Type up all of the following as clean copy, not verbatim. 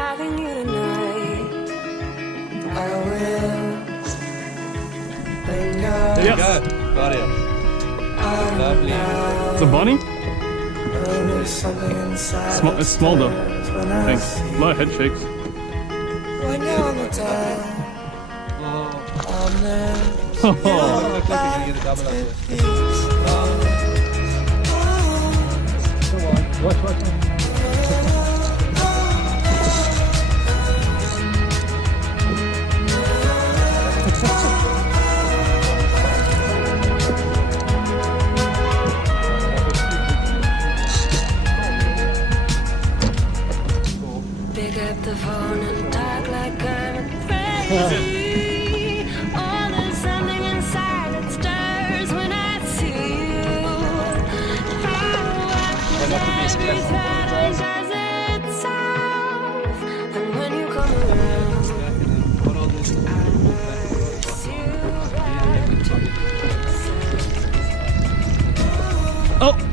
having you tonight. I will. There you go. Got it. Lovely. It's a bunny? It's small though. Thanks. A lot of head shakes. When you're on the top, I'm there. Oh, looks like you're gonna get a double up there. Watch. Pick up the phone and talk like I'm crazy. Oh, there's something inside that stirs when I see you. How does itself, and when you come around, I miss you.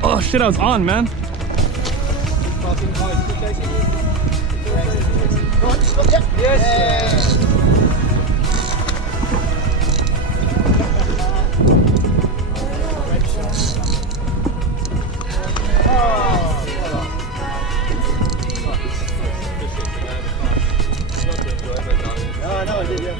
Oh shit, I was on, man. Yes. No, I did, yeah.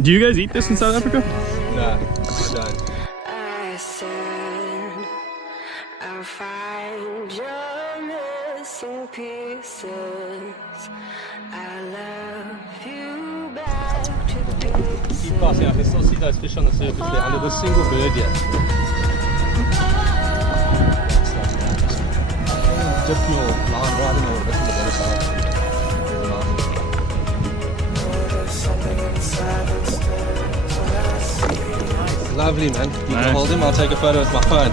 Do you guys eat this in South Africa? Nah, we don't. I said I'll find your missing pieces. I love you back to pieces. Keep passing, I can still see those fish on the surface there under this single bird here. Dip your line right in the middle of the other side. Lovely, man. You can hold him, I'll take a photo with my phone.